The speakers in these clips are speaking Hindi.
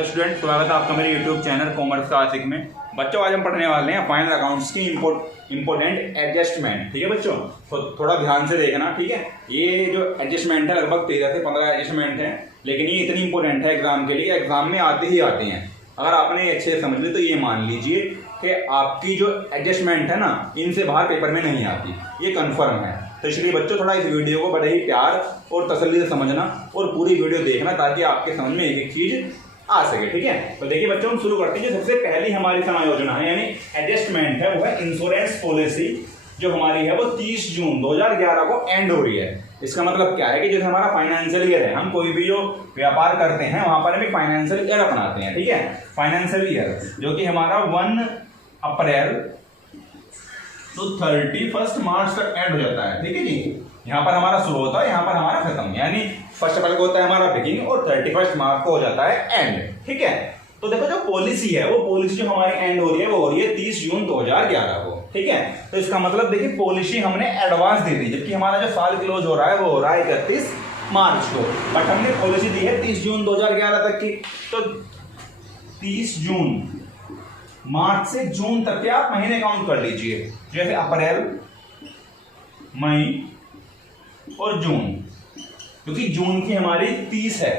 हेलो स्टूडेंट, स्वागत है आपका मेरे यूट्यूब चैनल कॉमर्स क्लासिक में। बच्चों आज हम पढ़ने वाले हैं फाइनल अकाउंट्स की इंपोर्टेंट एडजस्टमेंट। ठीक है बच्चों, तो थोड़ा ध्यान से देखना। ठीक है, ये जो एडजस्टमेंट है लगभग 13 से 15 एडजस्टमेंट है, लेकिन ये इतनी इंपॉर्टेंट है एग्जाम के लिए, एग्जाम में आते ही आते हैं। अगर आपने अच्छे से समझ ली तो ये मान लीजिए कि आपकी जो एडजस्टमेंट है ना, इनसे बाहर पेपर में नहीं आती, ये कन्फर्म है। तो इसलिए बच्चों थोड़ा इस वीडियो को बड़े ही प्यार और तसल्ली से समझना और पूरी वीडियो देखना, ताकि आपके समझ में एक एक चीज आ सके। ठीक है, तो देखिए बच्चों हम शुरू करते हैं। जो सबसे पहली हमारी समायोजना है यानी एडजस्टमेंट है, वो है इंश्योरेंस पॉलिसी, जो हमारी है वो 30 जून 2011 को एंड हो रही है। इसका मतलब क्या है कि जैसे हमारा फाइनेंशियल ईयर है, हम कोई भी जो व्यापार करते हैं वहां पर हम एक फाइनेंशियल ईयर अपनाते हैं। ठीक है, फाइनेंशियल ईयर जो कि हमारा 1 अप्रैल तो 31 मार्च तक एंड हो जाता है। ठीक है जी, यहाँ पर हमारा शुरू होता है, यहाँ पर हमारा खत्म, यानी फर्स्ट अप्रैल को होता है हमारा बिगिनिंग और 31 मार्च को हो जाता है एंड। ठीक है, तो देखो जो पॉलिसी है वो पॉलिसी जो हमारी एंड हो रही है वो हो रही है 30 जून 2011 को। ठीक है, तो इसका मतलब देखिए पॉलिसी हमने एडवांस दे दी, जबकि हमारा जो साल क्लोज हो रहा है वो हो रहा है 31 मार्च को, बट हमने पॉलिसी दी है 30 जून 2011 तक की। तो 30 जून मार्च से जून तक के आप महीने काउंट कर लीजिए, जैसे अप्रैल, मई और जून, क्योंकि जून की हमारी 30 है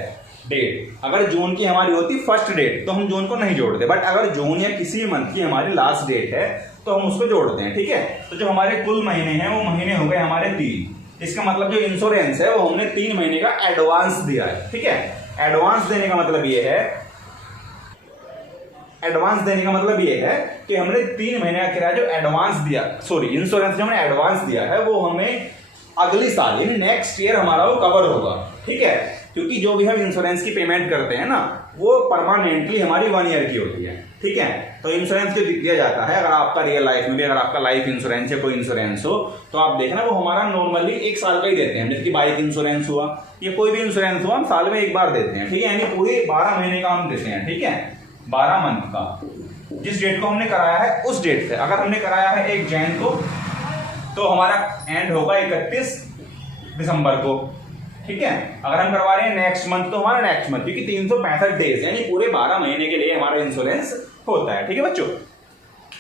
डेट। अगर जून की हमारी होती फर्स्ट डेट तो हम जून को नहीं जोड़ते, बट अगर जून या किसी मंथ की हमारी लास्ट डेट है तो हम उसको जोड़ते हैं। ठीक है, तो जो हमारे कुल महीने हैं वो महीने हो गए हमारे 3। इसका मतलब जो इंश्योरेंस है वो हमने 3 महीने का एडवांस दिया है। ठीक है, एडवांस देने का मतलब ये है, एडवांस देने का मतलब ये है कि हमने 3 महीने का किराया जो एडवांस दिया, सॉरी इंश्योरेंस जो हमने एडवांस दिया है वो हमें अगली साल यानी नेक्स्ट ईयर हमारा वो कवर होगा। ठीक है, क्योंकि जो भी हम इंश्योरेंस की पेमेंट करते हैं ना वो परमानेंटली हमारी 1 ईयर की होती है। ठीक है, तो इंश्योरेंस जो दिया जाता है, अगर आपका रियल लाइफ में भी अगर आपका लाइफ इंश्योरेंस या कोई इंश्योरेंस हो तो आप देखना वो हमारा नॉर्मली 1 साल का ही देते हैं। जैसे कि बाइक इंश्योरेंस हुआ या कोई भी इंश्योरेंस हुआ हम साल में 1 बार देते हैं। ठीक है, यानी पूरे 12 महीने का हम देते हैं। ठीक है, 12 मंथ का, जिस डेट को हमने कराया है उस डेट से। अगर हमने कराया है 1 जैन को तो हमारा एंड होगा 31 दिसंबर को। ठीक है, अगर हम करवा रहे हैं नेक्स्ट मंथ तो हमारा नेक्स्ट मंथ, क्योंकि 365 डेज यानी पूरे 12 महीने के लिए हमारा इंश्योरेंस होता है। ठीक है बच्चों,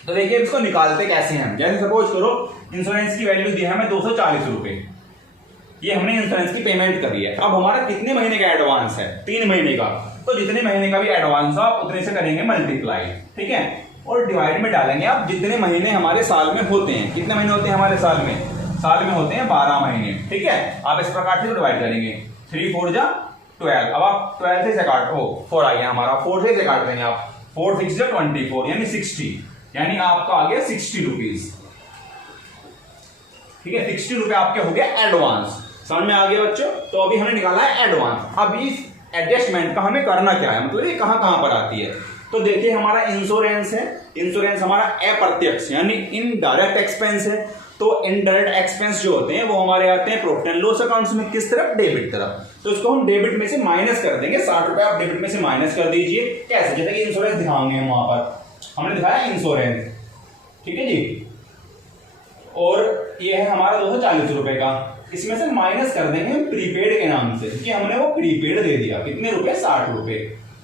तो देखिए इसको निकालते कैसे हैं। जैसे सपोज करो इंश्योरेंस की वैल्यू दी है हमें 240 रुपए, ये हमने इंश्योरेंस की पेमेंट करी है। अब हमारा कितने महीने का एडवांस है? 3 महीने का, तो जितने महीने का भी एडवांस हो आप उतने से करेंगे मल्टीप्लाई। ठीक है, और डिवाइड में डालेंगे आप जितने महीने हमारे साल में होते हैं। कितने महीने होते हैं हमारे साल में? साल में होते हैं 12 महीने। ठीक है, आप इस प्रकार से डिवाइड करेंगे, 3 4 जा 12। अब आप 12 से काटो, 4 आ गया हमारा, 4 से काट देंगे आप, 4 6 जा 24 यानी 60, यानी आपका आ गया 60 रुपीज। ठीक है, 60 रुपए आपके हो गया एडवांस। समझ में आ गया बच्चों? तो अभी हमने निकाला है एडवांस। अब इस एडजस्टमेंट का हमें करना क्या है, मतलब ये कहां कहां पर आती है। तो देखिए हमारा इंश्योरेंस है, इंश्योरेंस हमारा अप्रत्यक्ष यानी इनडायरेक्ट एक्सपेंस है। तो इनडायरेक्ट एक्सपेंस जो होते हैं वो हमारे आते हैं प्रॉफिट एंड लॉस अकाउंट्स में, किस तरफ? डेबिट तरफ। तो इसको हम डेबिट में से माइनस कर देंगे, 60 रुपए आप डेबिट में से माइनस कर दीजिए। कैसे? जैसे कि इंश्योरेंस दिखाएंगे हम, वहां पर हमने दिखाया इंश्योरेंस। ठीक है जी, और ये है हमारा 240 रुपए का, इसमें से माइनस कर देंगे हम प्रीपेड के नाम से, कि हमने वो प्रीपेड दे दिया। कितने रुपए? 60 रुपए।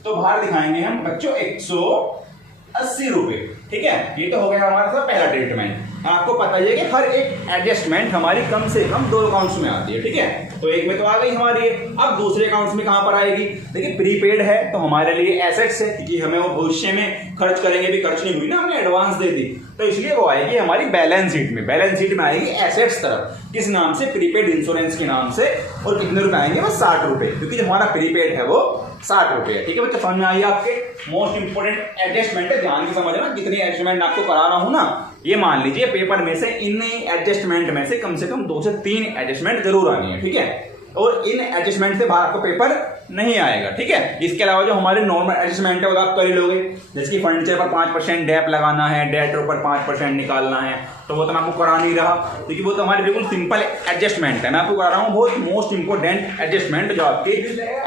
तो बाहर दिखाएंगे हम बच्चों 180 रुपए। ठीक है, ये तो हो गया हमारा सब पहला ट्रीटमेंट। आपको पता है कि हर एक एडजस्टमेंट हमारी कम से कम 2 अकाउंट्स में आती है। ठीक है, तो एक में तो आ गई हमारी, अब दूसरे अकाउंट्स में कहां पर आएगी? देखिए प्रीपेड है तो हमारे लिए एसेट्स है, क्योंकि हमें वो भविष्य में खर्च करेंगे, भी खर्च नहीं हुई ना, हमने एडवांस दे दी, तो इसलिए वो आएगी हमारी बैलेंस शीट में। बैलेंस शीट में आएगी एसेट्स तरफ, किस नाम से? प्रीपेड इंश्योरेंस के नाम से। और कितने रुपए आएंगे? वो 60 रुपए, क्योंकि जो हमारा प्रीपेड है वो 60 रुपए है। ठीक है बच्चों, समझ में आई आपके? मोस्ट इंपोर्टेंट एडजस्टमेंट है, ध्यान से समझना। जितनी एडजस्टमेंट आपको कराना हो ना, ये मान लीजिए पेपर में से इन एडजस्टमेंट में से कम 2 से 3 एडजस्टमेंट जरूर आनी है। ठीक है, और इन एडजस्टमेंट से बाहर आपको पेपर नहीं आएगा। ठीक है, इसके अलावा जो हमारे नॉर्मल एडजस्टमेंट है वो आप कर ही लोगे, जैसे कि फर्नीचर पर 5% डैप लगाना है, डेटर पर 5% निकालना है, तो वो तो मैं आपको करा नहीं रहा, क्योंकि वो तो हमारी बिल्कुल सिंपल एडजस्टमेंट है। मैं आपको करा रहा हूँ बहुत मोस्ट इंपोर्टेंट एडजस्टमेंट जो आपके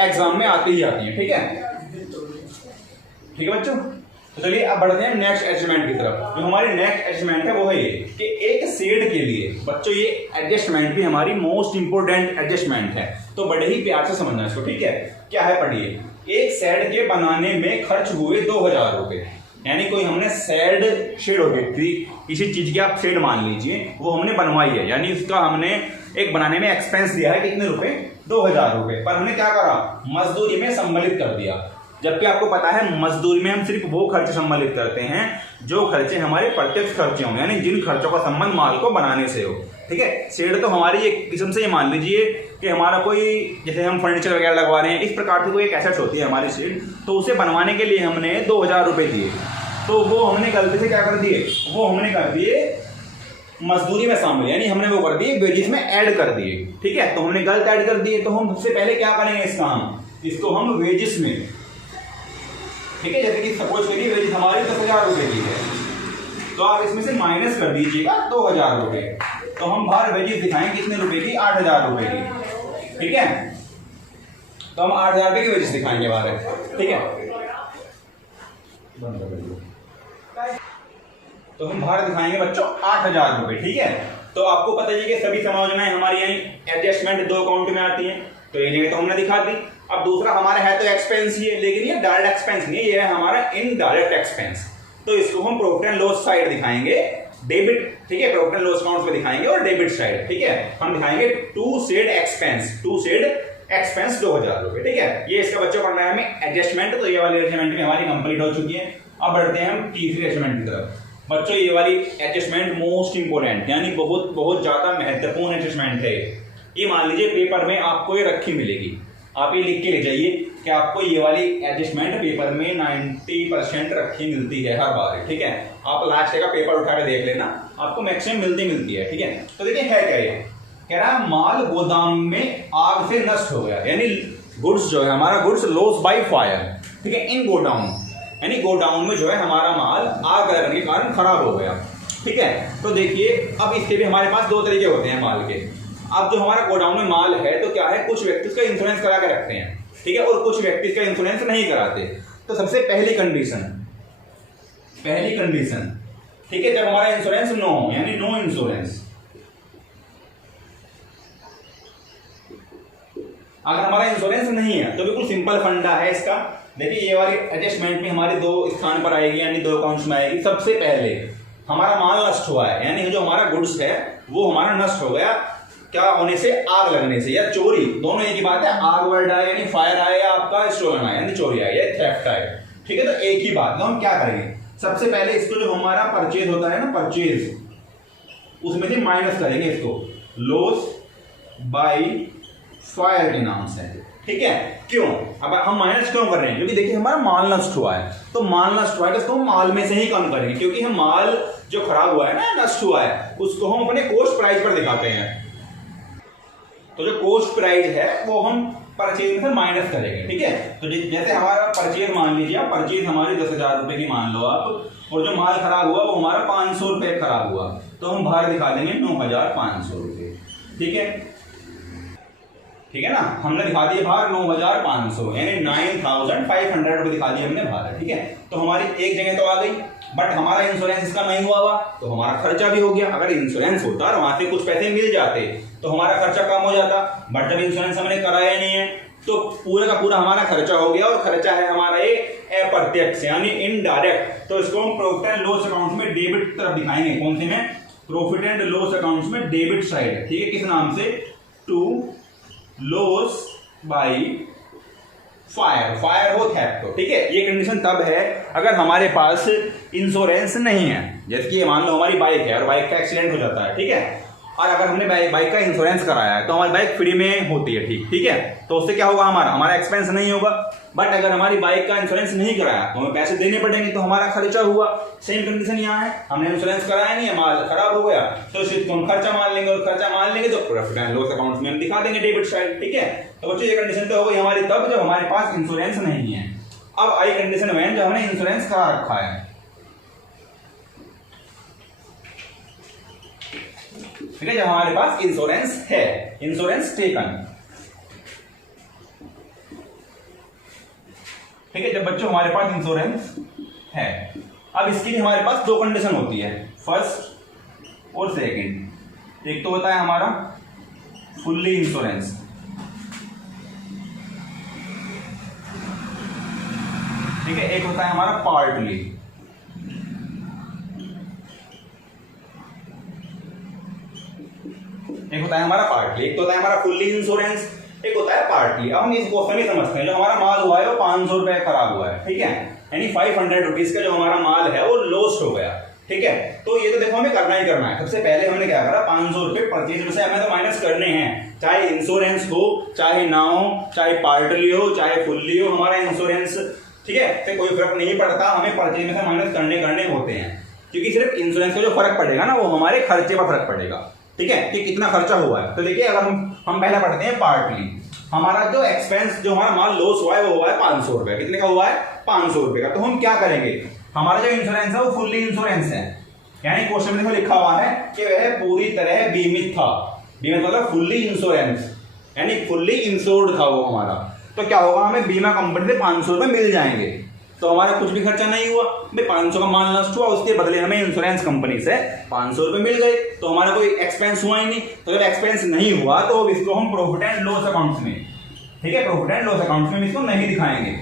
एग्जाम में आती ही आती है। ठीक है, ठीक है बच्चों, तो चलिए अब बढ़ते हैं नेक्स्ट एडजस्टमेंट की तरफ। जो हमारी नेक्स्ट एडजस्टमेंट है वो है ये कि एक शेड के लिए बच्चों ये एडजस्टमेंट भी हमारी मोस्ट इंपोर्टेंट एडजस्टमेंट है, तो बड़े ही प्यार से समझना इसको। ठीक है, क्या है? पढ़िए, एक शेड के बनाने में खर्च हुए 2000 रुपए। यानी कोई हमने शेड हो गई थी, किसी चीज की आप शेड मान लीजिए, वो हमने बनवाई है, यानी उसका हमने एक बनाने में एक्सपेंस दिया है कितने रुपए, 2000 रुपए, पर हमने क्या करा, मजदूरी में सम्मिलित कर दिया। जबकि आपको पता है मजदूरी में हम सिर्फ वो खर्च सम्मिलित करते हैं जो खर्चे हमारे प्रत्यक्ष खर्चे हों, यानी जिन खर्चों का संबंध माल को बनाने से हो। ठीक है, शेड तो हमारी एक किस्म से ये मान लीजिए कि हमारा कोई, जैसे हम फर्नीचर वगैरह लगवा रहे हैं, इस प्रकार की कोई एक एसेट होती है हमारी शेड, तो उसे बनवाने के लिए हमने 2000 रुपए दिए, तो वो हमने गलती से क्या कर दिए, वो हमने कर दिए मजदूरी में शामिल, यानी हमने वो कर दिए वेजेस में ऐड कर दिए। ठीक है, तो हमने गलत ऐड कर दिए, तो हम सबसे पहले क्या करेंगे इसका, हम इसको हम वेजेस में, ठीक है, जैसे कि सपोज करिए वेजेस हमारी 10,000 रुपए की है, तो आप इसमें से माइनस कर दीजिएगा 2000 रुपए, तो हम बाहर वेजेस दिखाएंगे कितने रुपए की, 8000 रुपए की। ठीक है, तो हम 8000 रुपए की वेजेस दिखाएंगे बाहर। ठीक है, तो हम बाहर दिखाएंगे बच्चों 8000 रुपए। ठीक है, तो आपको पता है कि सभी समायोजनाएं हमारी यही एडजस्टमेंट 2 अकाउंट में आती हैं, तो ये जगह तो हमने दिखा दी। अब दूसरा हमारा है तो एक्सपेंस ही है, लेकिन ये डायरेक्ट एक्सपेंस नहीं है, ये है हमारा इनडायरेक्ट एक्सपेंस, तो इसको हम प्रॉफिट एंड लॉस साइड दिखाएंगे, डेबिट। ठीक है, प्रॉफिट एंड लॉस अकाउंट पे दिखाएंगे और डेबिट साइड। ठीक है, हम दिखाएंगे टू सेड एक्सपेंस 2000 रुपए। ठीक है, ये इसका बच्चों करना है हमें एडजस्टमेंट, तो ये वाली एडजस्टमेंट में हमारी कंप्लीट हो चुकी है। अब बढ़ते हैं हम तीसरी एडजस्टमेंट की तरफ। बच्चों ये वाली एडजस्टमेंट मोस्ट इंपोर्टेंट, यानी बहुत बहुत ज्यादा महत्वपूर्ण एडजस्टमेंट है। ये मान लीजिए पेपर में आपको ये रखी मिलेगी, आप ये लिख के ले जाइए कि आपको ये वाली एडजस्टमेंट पेपर में 90% रखी मिलती है हर बार। ठीक है, आप लास्ट का पेपर उठा के देख लेना, आपको मैक्सिमम मिलती है। ठीक है, तो देखिए है क्या, ये कह रहा है माल गोदाम में आग से नष्ट हो गया, यानी गुड्स जो है हमारा गुड्स लॉस बाय फायर। ठीक है, इन गोडाउन, यानी गोडाउन में जो है हमारा माल आग लगने के कारण खराब हो गया। ठीक है, तो देखिए अब इसके भी हमारे पास 2 तरीके होते हैं माल के। अब जो हमारा गोडाउन में माल है तो क्या है, कुछ व्यक्ति उसका इंश्योरेंस करा के रखते हैं, ठीक है, और कुछ व्यक्ति इसका इंश्योरेंस नहीं कराते। तो सबसे पहली कंडीशन, ठीक है, जब हमारा इंश्योरेंस नो हो, यानी नो इंश्योरेंस, अगर हमारा इंश्योरेंस नहीं है तो बिल्कुल सिंपल फंडा है इसका। देखिए ये वाली एडजस्टमेंट में हमारी 2 स्थान पर आएगी, यानी 2 अकाउंट्स में आएगी। सबसे पहले हमारा माल नष्ट हुआ है, यानी जो हमारा गुड्स है वो हमारा नष्ट हो गया, क्या होने से, आग लगने से या चोरी, दोनों एक ही बात है। आग वर्ड आया यानी फायर आया, या आपका स्टोलन आया यानी चोरी आया, या थेफ्ट आया। ठीक है, तो एक ही बात। तो हम क्या करेंगे, सबसे पहले इसको जो हमारा परचेज होता है ना, परचेज, उसमें से माइनस करेंगे इसको लॉस बाय फायर के नाम से। ठीक है, क्यों, अब हम माइनस क्यों कर रहे हैं, क्योंकि देखिए हमारा माल नष्ट हुआ है, तो माल नष्ट हुआ है तो उसको हम माल में से ही कम करेंगे, क्योंकि हम माल जो खराब हुआ है ना, नष्ट हुआ है, उसको हम अपने कोस्ट प्राइस पर दिखाते हैं। तो जो कोस्ट प्राइस है वो हम परचेज में से माइनस करेंगे। ठीक है, तो जैसे हमारा परचेज मान लीजिए आप, परचेज हमारी 10,000 रुपए की मान लो आप, और जो माल खराब हुआ वो हमारा 500 रुपए खराब हुआ, तो हम बाहर दिखा देंगे 9,500 रुपए। ठीक है ना, हमने दिखा दिए बाहर 9,500, यानी 9,500 रुपए दिखा दिए हमने बाहर। ठीक है, तो हमारी एक जगह तो आ गई, बट हमारा इंश्योरेंस इसका नहीं हुआ तो हमारा खर्चा भी हो गया। अगर इंश्योरेंस होता और वहां से कुछ पैसे मिल जाते तो हमारा खर्चा कम हो जाता, बट जब इंश्योरेंस हमने कराया नहीं है तो पूरा का पूरा हमारा खर्चा हो गया, और खर्चा है हमारा ये अप्रत्यक्ष यानी इनडायरेक्ट। तो इसको हम प्रॉफिट एंड लॉस अकाउंट में डेबिट तरफ दिखाएंगे, कौन से में, प्रॉफिट एंड लॉस अकाउंट में डेबिट साइड। ठीक है, किस नाम से, टू लॉस बाय फायर हो थेफ्ट हो। ठीक है, ये कंडीशन तब है अगर हमारे पास इंश्योरेंस नहीं है। जैसे कि मान लो हमारी बाइक है और बाइक का एक्सीडेंट हो जाता है, ठीक है, और अगर हमने बाइक का इंश्योरेंस कराया है तो हमारी बाइक फ्री में होती है। ठीक है, तो उससे क्या होगा, हमारा एक्सपेंस नहीं होगा। बट अगर हमारी बाइक का इंश्योरेंस नहीं कराया तो हमें पैसे देने पड़ेंगे, तो हमारा खर्चा हुआ। सेम कंडीशन यहाँ है, हमने इंश्योरेंस कराया नहीं है, माल खराब हो गया, तो इसको हम खर्चा मान लेंगे, और खर्चा मान लेंगे तो प्रॉफिट एंड लॉस अकाउंट में हम दिखा देंगे डेबिट साइड। ठीक है, तो बच्चों ये कंडीशन तो हो गई हमारी तब जब हमारे पास इंश्योरेंस नहीं है। अब आई कंडीशन में जब हमने इंश्योरेंस करा रखा है। ठीक है, जब हमारे पास इंश्योरेंस है, इंश्योरेंस टेकन। ठीक है, जब बच्चों हमारे पास इंश्योरेंस है, अब इसके लिए हमारे पास 2 कंडीशन होती है, फर्स्ट और सेकंड। एक तो होता है हमारा फुल्ली इंश्योरेंस, ठीक है, एक होता है हमारा पार्टली, एक होता है हमारा पार्टली, एक तो होता है हमारा फुल्ली इंश्योरेंस, एक होता है पार्टली। अब हम इस क्वेश्चन में समझते हैं, जो हमारा माल हुआ है वो 500 रुपए खराब हुआ है, ठीक है, यानी 500 रुपीज का जो हमारा माल है वो लॉस्ट हो गया, ठीक है। तो ये तो देखो हमें करना ही करना है। सबसे पहले हमने क्या करा, 500 रुपए परचेज में से हमें तो माइनस करने हैं, चाहे इंश्योरेंस हो चाहे ना हो, चाहे पार्टली हो चाहे फुल्ली हो, हमारा इंश्योरेंस, ठीक है, तो कोई फर्क नहीं पड़ता, हमें परचेज में से माइनस करने होते हैं, क्योंकि सिर्फ इंश्योरेंस का जो फर्क पड़ेगा ना वो हमारे खर्चे पर फर्क पड़ेगा, ठीक है, कि कितना खर्चा हुआ है। तो देखिए अगर हम पहले पढ़ते हैं पार्टली, हमारा जो एक्सपेंस, जो हमारा माल लॉस हुआ है वो हुआ है 500 रुपए, कितने का हुआ है, 500 रुपए का। तो हम क्या करेंगे, हमारा जो इंश्योरेंस है वो फुल्ली इंश्योरेंस है, यानी क्वेश्चन में देखो लिखा हुआ है कि वह पूरी तरह बीमित था, बीमित मतलब फुल्ली इंश्योरेंस, यानी फुल्ली इंश्योर्ड था वो हमारा। तो क्या होगा, हमें बीमा कंपनी से 500 रुपए मिल जाएंगे, तो हमारा कुछ भी खर्चा नहीं हुआ भाई, 500 का माल नष्ट हुआ, उसके बदले हमें इंश्योरेंस कंपनी से 500 रुपए मिल गए, तो हमारा कोई एक्सपेंस हुआ ही नहीं। तो जब एक्सपेंस नहीं हुआ तो इसको हम प्रॉफिट एंड लॉस अकाउंट्स में, ठीक है, प्रॉफिट एंड लॉस अकाउंट्स में इसको नहीं दिखाएंगे,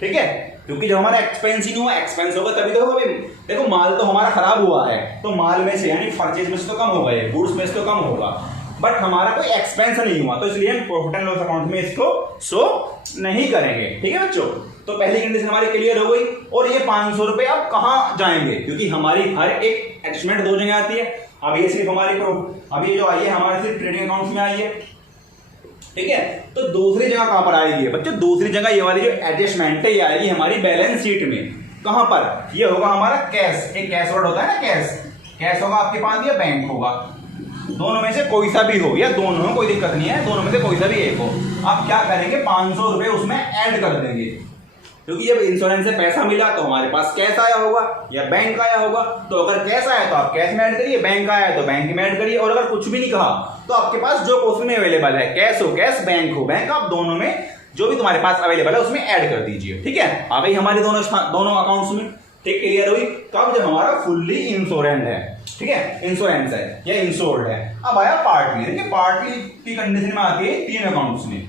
ठीक है, क्योंकि जब हमारा एक्सपेंस ही नहीं हुआ, एक्सपेंस होगा तभी तो होगा। देखो माल तो हमारा खराब हुआ है, तो माल में से यानी परचेज में से तो कम होगा, ये गुड्स में से तो कम होगा, बट हमारा कोई एक्सपेंस नहीं हुआ, तो इसलिए हम प्रॉफिट एंड लॉस अकाउंट में इसको शो नहीं करेंगे, ठीक है बच्चों। तो पहली कंडीशन हमारी क्लियर हो गई। और ये 500 रुपए अब कहां जाएंगे, क्योंकि हमारी हर एक एडजस्टमेंट 2 जगह आती है। अब ये सिर्फ हमारी अभी जो आई है हमारे सिर्फ ट्रेडिंग अकाउंट्स में आई है, ठीक है। तो दूसरी जगह कहां पर आएगी बच्चों, दूसरी जगह ये वाली जो एडजस्टमेंट है ये आएगी हमारी बैलेंस शीट में। कहां पर, ये होगा हमारा कैश, एक कैश वर्ड होता है ना, कैश होगा आपके पास या बैंक होगा, दोनों में से कोई सा भी हो, या दोनों में कोई दिक्कत नहीं है, दोनों में से कोई सा भी एक हो। आप क्या करेंगे, 500 रुपए उसमें ऐड कर देंगे, क्योंकि जब इंश्योरेंस से पैसा मिला तो हमारे पास कैश आया होगा या बैंक आया होगा। तो अगर कैश आया तो आप कैश में ऐड करिए, बैंक आया तो बैंक में ऐड करिए, और अगर कुछ भी नहीं कहा तो आपके पास जो क्वेश्चन में अवेलेबल है, कैश हो कैश, बैंक हो बैंक, आप दोनों में जो भी तुम्हारे पास अवेलेबल है उसमें ऐड कर दीजिए, ठीक है। आ गई हमारी दोनों अकाउंट्स में, ठीक, क्लियर हुई। कब, जब हमारा फुल्ली इंश्योरेंस है, ठीक है, इंश्योरेंस है या इंश्योर्ड है। अब आया पार्टली, देखिए पार्टली की कंडीशन में आती है 3 अकाउंट्स में,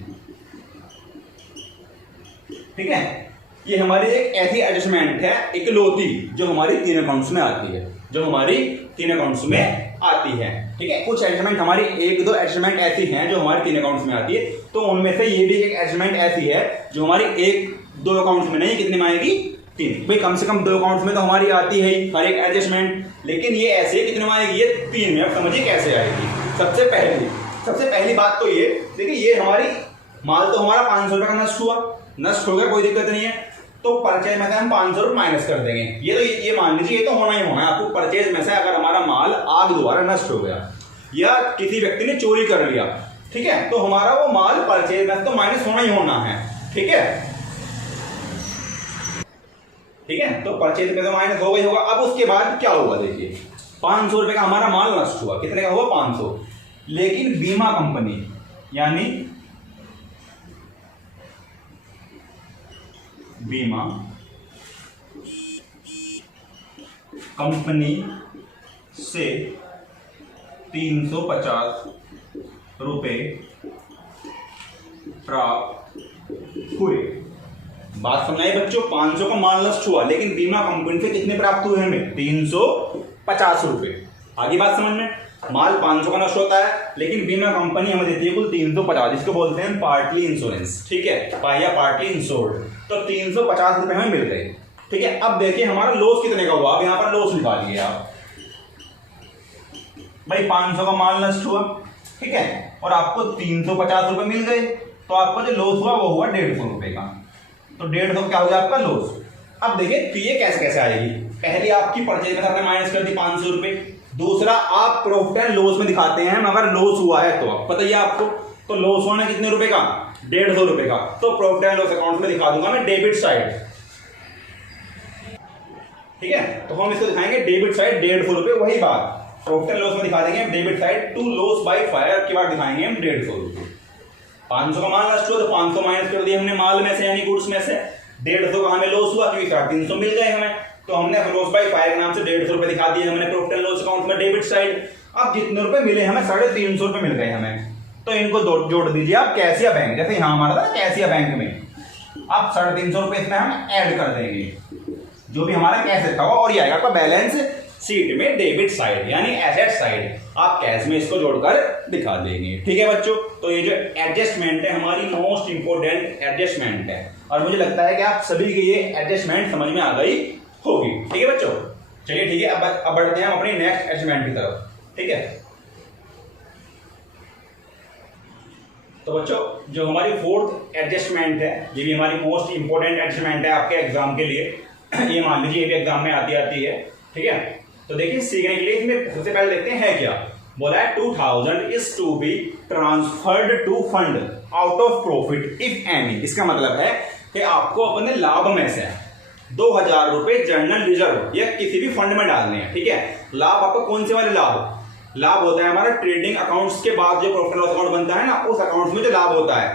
ठीक है। ये हमारी एक ऐसी एडजस्टमेंट है इकलौती जो हमारी 3 अकाउंट्स में आती है, जो हमारी 3 अकाउंट्स में आती है, ठीक है। कुछ एडजस्टमेंट हमारी 1-2 एडजस्टमेंट ऐसी हैं जो हमारी 3 अकाउंट्स में आती है, तो उनमें से ये भी एक एडजस्टमेंट ऐसी है जो हमारी 1-2 अकाउंट्स में नहीं, कितने में आएगी, 3। भाई कम से कम 2 अकाउंट्स में तो हमारी आती है हर एक एडजस्टमेंट, लेकिन ये ऐसे कितने में आएगी, ये 3 में। अब समझिए कैसे आएगी। सबसे पहली बात तो ये देखिए, ये हमारी माल तो हमारा 500 रुपए का नष्ट हो गया, कोई दिक्कत नहीं है, तो परचेज में से हम 500 रुपए माइनस कर देंगे। ये मान लीजिए ये तो होना ही होना है आपको, परचेज में से अगर हमारा माल आग द्वारा नष्ट हो गया या किसी व्यक्ति ने चोरी कर लिया, ठीक है, तो हमारा वो माल परचेज में से तो माइनस होना ही होना है, ठीक है, ठीक है। तो परचेज में से माइनस हो गई होगा। अब उसके बाद क्या हुआ, देखिए 500 रुपए का हमारा माल नष्ट हुआ, कितने का हुआ, 500, लेकिन बीमा कंपनी यानी बीमा कंपनी से 350 रुपए प्राप्त हुए। बात समझाइए बच्चों, 500 का माल नष्ट हुआ, लेकिन बीमा कंपनी से कितने प्राप्त हुए हमें, 350 रुपए। आगे बात समझ में, माल 500 का नष्ट होता है, लेकिन बीमा कंपनी हमें देती है कुल 350, जिसको बोलते हैं पार्टली इंश्योरेंस, ठीक है, या पार्टली इंश्योर्ड। तो 350 रुपए हमें मिल गए, ठीक है। अब देखिए हमारा लॉस कितने का हुआ, अब यहां पर लॉस निकालिए आप। भाई 500 का माल नष्ट हुआ, ठीक है, और आपको 350 रुपए मिल गए, तो आपका जो लॉस हुआ वो हुआ 150 रुपए का। तो 150 क्या हो गया आपका लॉस। अब देखिए तो ये कैसे कैसे आएगी, पहले आपकी परचेज में आपने माइनस कर दी 500 रुपए, दूसरा आप प्रॉफिट एंड लॉस में दिखाते हैं, अगर लॉस हुआ है तो पता ही आपको, तो लॉस होना कितने रुपए का, 150 रुपए का, तो प्रॉफिट एंड लॉस अकाउंट में दिखा दूंगा मैं डेबिट साइड, ठीक है। तो हम इसको दिखाएंगे डेबिट साइड 150 रुपए, वही बात प्रॉफिट एंड लॉस में दिखा देंगे debit side to loss by fire के बाद दिखाएंगे हम 150 रुपए। 500 का माल नष्ट हुआ तो 500 माइनस कर दिया हमने माल में से यानी गुड्स में से, 150 का हमें लॉस हुआ क्योंकि 350 मिल गए हमें, तो हमने लॉस बाय फायर के नाम से 150 रुपए दिखा दिए हमने प्रॉफिट एंड लॉस अकाउंट में डेबिट साइड। अब जितने रुपए मिले हमें 350 रुपए मिल गए हमें, तो इनको जोड़ दीजिए आप कैश या बैंक, जैसे यहां हमारा था कैश या बैंक में, अब 350 रुपए इसमें हम ऐड कर देंगे, जो भी हमारा कैश रखा हुआ, और ये आएगा आपका बैलेंस शीट में डेबिट साइड यानी एसेट साइड, आप कैश में इसको जोड़कर दिखा देंगे। ठीक है बच्चों, तो ये जो एडजस्टमेंट है हमारी मोस्ट इंपोर्टेंट एडजस्टमेंट है, और मुझे लगता है कि आप सभी की ये एडजस्टमेंट समझ में आ गई होगी। ठीक है बच्चों, चलिए ठीक है, अब बढ़ते हैं हम अपनी नेक्स्ट एडजस्टमेंट की तरफ। ठीक है, तो बच्चों जो हमारी फोर्थ एडजस्टमेंट है, ये भी हमारी मोस्ट इंपोर्टेंट एडजस्टमेंट है आपके एग्जाम के लिए। ये मान लीजिए ये भी एग्जाम में आती है। ठीक है, तो देखिए सीखने के लिए इसमें सबसे पहले देखते हैं क्या बोला है। 2000 is to be transferred to fund out of profit if any. इसका मतलब है कि आपको अपने लाभ में से 2000 रुपए जनरल रिजर्व या किसी भी फंड में डालने हैं। ठीक है, लाभ आपको कौन से वाले लाभ होता है हमारा ट्रेडिंग अकाउंट्स के बाद जो प्रॉफिट लॉस अकाउंट बनता है ना, उस अकाउंट में जो लाभ होता है।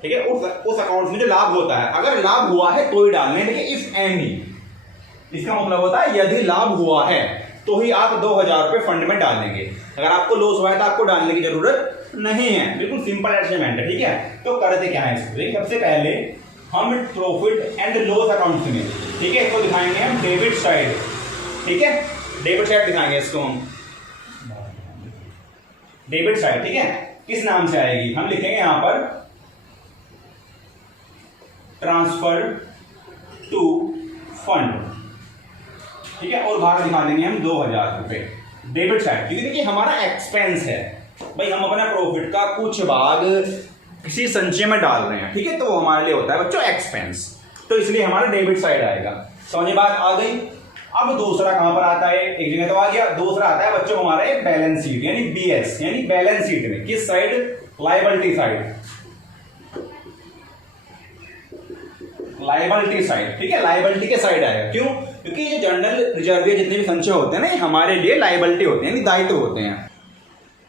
ठीक है, उस अकाउंट में जो लाभ होता है, अगर लाभ हुआ है तो ही डालने। देखिए इफ एनी, इसका मतलब होता है यदि लाभ हुआ है तो ही आप 2000 रुपए फंड में डालेंगे। अगर आपको लॉस हुआ है तो आपको डालने की जरूरत नहीं है। बिल्कुल सिंपल एडजस्टमेंट है। ठीक है, तो करते क्या है इसको, सबसे पहले हम प्रॉफिट एंड लॉस अकाउंट में, ठीक है, इसको दिखाएंगे हम डेबिट साइड। ठीक है, डेबिट साइड दिखाएंगे इसको हम डेबिट साइड। ठीक है, किस नाम से आएगी, हम लिखेंगे यहां पर ट्रांसफर टू फंड। ठीक है, और बाहर दिखा देंगे हम 2000 रुपए डेबिट साइड, क्योंकि देखिए हमारा एक्सपेंस है भाई, हम अपना प्रॉफिट का कुछ भाग किसी संचय में डाल रहे हैं। ठीक है, तो वो हमारे लिए होता है बच्चों एक्सपेंस, तो इसलिए हमारा डेबिट साइड आएगा। समझ बात आ गई। अब दूसरा कहां पर आता है, एक जगह तो आ गया, दूसरा आता है बच्चों हमारा एक बैलेंस शीट यानी बीएस यानी बैलेंस शीट में किस side, liability side, liability side. ठीक है, लायबिलिटी के साइड आएगा। क्यों, क्योंकि ये जनरल रिजर्व जितने भी संचय होते हैं ना, ये हमारे लिए लायबिलिटी होते हैं यानी दायित्व होते हैं।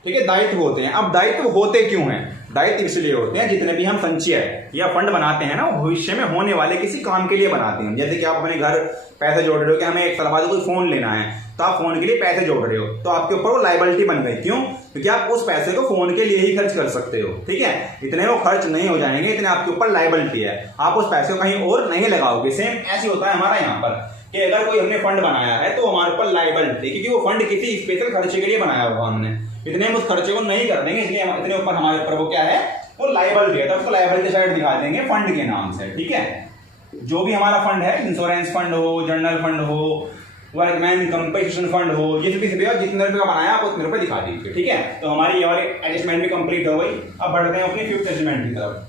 ठीक है, दायित्व होते हैं। अब दायित्व होते क्यों हैं, दायित्व इसलिए होते हैं जितने भी हम संचय या फंड बनाते हैं ना, वो भविष्य में होने वाले किसी काम के लिए बनाते हैं। जैसे कि आप अपने घर पैसे जोड़ रहे हो कि हमें एक साल बाद कोई फोन लेना है, तो आप फोन के लिए पैसे जोड़ रहे हो, तो आपके ऊपर वो लायबिलिटी बन गई। क्यों, क्योंकि आप उस पैसे को फोन के लिए ही खर्च कर सकते हो। ठीक है, इतने वो खर्च नहीं हो जाएंगे, इतने आपके ऊपर लायबिलिटी है, आप उस पैसे को कहीं और नहीं लगाओगे। सेम ऐसे होता है हमारा यहाँ पर कि अगर कोई हमने फंड बनाया है तो हमारे ऊपर लायबिलिटी, क्योंकि वो फंड किसी स्पेशल खर्चे के लिए बनाया होगा हमने, इतने हम उस खर्चे को नहीं कर देंगे, इसलिए इतने ऊपर हमारे ऊपर वो क्या है, वो लायबिलिटी है, तो उसको लायबिलिटी साइड दिखा देंगे फंड के नाम से। ठीक है, जो भी हमारा फंड है, इंश्योरेंस फंड हो, जनरल फंड हो, वर्कमैन कंपनसेशन फंड हो, जितने जितने रुपये का बनाया आप उतने रुपये दिखा दीजिए। ठीक है, तो हमारी ये वाली एडजस्टमेंट भी कंप्लीट हो गई। अब बढ़ते हैं अपनी फिफ्थ एडजस्टमेंट की तरफ।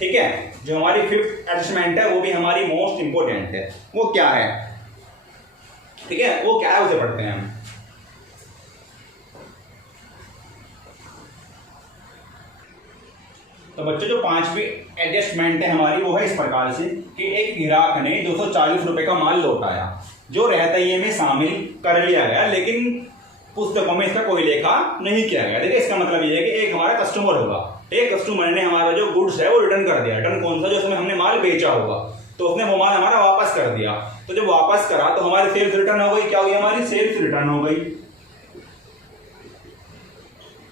ठीक है, जो हमारी फिफ्थ एडजस्टमेंट है वो भी हमारी मोस्ट इंपोर्टेंट है। वो क्या है, ठीक है, वो क्या है उसे पढ़ते हैं हम। तो बच्चों जो पांचवी एडजस्टमेंट है हमारी वो है इस प्रकार से कि एक ग्राहक ने 240 रुपए का माल लौटाया जो रहतइये में शामिल कर लिया गया, लेकिन पुस्तकों में इसका कोई लेखा नहीं किया गया। देखिए इसका मतलब ये है कि एक हमारा कस्टमर होगा, एक कस्टमर ने हमारा जो गुड्स है वो रिटर्न कर दिया। रिटर्न कौन सा, जो उसमें हमने माल बेचा होगा, तो उसने वो माल हमारा वापस कर दिया। तो जब वापस करा तो हमारी सेल्स रिटर्न हो गई। क्या हुई, हमारी सेल्स रिटर्न हो गई।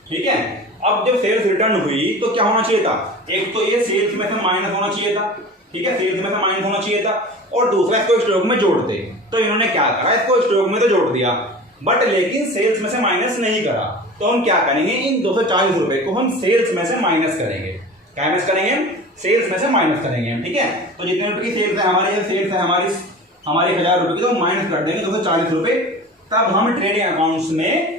ठीक है, अब जब सेल्स रिटर्न हुई तो क्या होना चाहिए था, एक तो ये सेल्स में से माइनस होना चाहिए था। ठीक है, सेल्स में से माइनस होना चाहिए था, और दूसरा इसको स्टॉक में जोड़ दे। तो इन्होंने क्या करा, इसको स्टॉक में तो जोड़ दिया, बट लेकिन सेल्स में से माइनस नहीं करा। तो हम क्या करेंगे, इन 240 रुपए को हम सेल्स में से माइनस करेंगे। क्या माइनस करेंगे, सेल्स में से माइनस करेंगे। ठीक है, तो जितने रुपए की सेल्स है हमारी, सेल्स है हमारी 1000 रुपए की, तो माइनस कर देंगे 240 रुपए। तब हम ट्रेडिंग अकाउंट्स में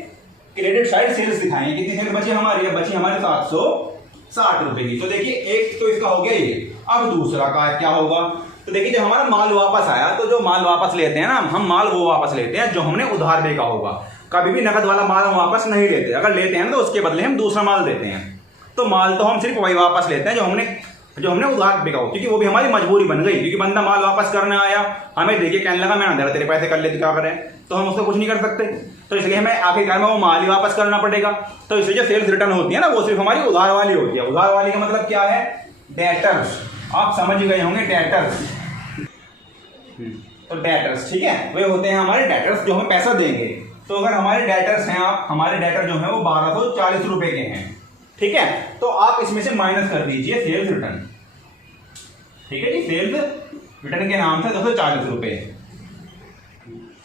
क्रेडिट साइड सेल्स दिखाएंगे। कितनी सेल्स बची हमारी, बची हमारी 760 रुपए की। तो देखिए एक तो इसका हो गया ये। अब दूसरा का क्या होगा, तो देखिए जब हमारा माल वापस आया, तो जो माल वापस लेते हैं ना हम माल वो वापस लेते हैं जो हमने उधार देखा होगा। कभी भी नकद वाला माल हम वापस नहीं लेते, अगर लेते हैं तो उसके बदले हम दूसरा माल देते हैं। तो माल तो हम सिर्फ वही वापस लेते हैं जो हमने उधार देखा हो, क्योंकि वो भी हमारी मजबूरी बन गई, क्योंकि बंदा माल वापस करने आया, हमें देखिए कहने लगा मैं ना दे रहा, तेरे पैसे कर लेते, क्या करें, तो हम उसको कुछ नहीं कर सकते। तो इसलिए हमें आखिरकार में वो माल ही वापस करना पड़ेगा। तो इसलिए जो सेल्स रिटर्न होती है ना, वो सिर्फ हमारी उधार वाली होती है। उधार वाली का मतलब क्या है, डेटर्स, आप समझ गए होंगे, डेटर्स। तो डेटर्स, ठीक है, वे होते हैं हमारे डेटर्स जो हमें पैसा देंगे। तो अगर हमारे डेटर्स हैं, आप हमारे डेटर जो है वो 1240 रुपए के हैं। ठीक है, तो आप इसमें से माइनस कर दीजिए सेल्स रिटर्न। ठीक है जी, सेल्स रिटर्न के नाम से 240 रुपए।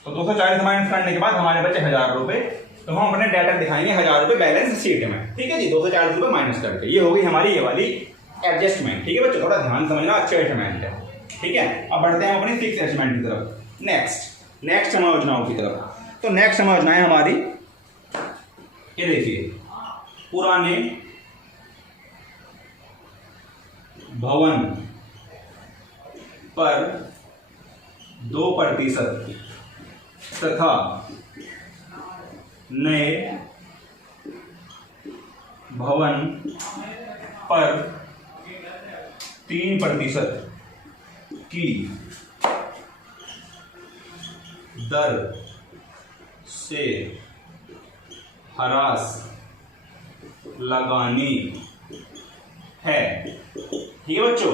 तो 240 माइनस करने के बाद हमारे बचे 1000 रुपए। तो हम अपने डेटर दिखाएंगे 1000 रुपए बैलेंस शीट में। ठीक है जी, 240 रुपए माइनस करके ये होगी हमारी ये वाली एडजस्टमेंट। ठीक है बच्चों, थोड़ा ध्यान समझना, अच्छा एडजस्टमेंट है। ठीक है, अब बढ़ते हैं अपनी फिक्स एडजस्टमेंट की तरफ। नेक्स्ट समायोजनाओं की तरफ। तो नेक्स्ट समायोजना है हमारी, ये देखिए, पुराने भवन पर 2% तथा नए भवन पर 3% की दर से ह्रास लगानी है। ठीक है बच्चों,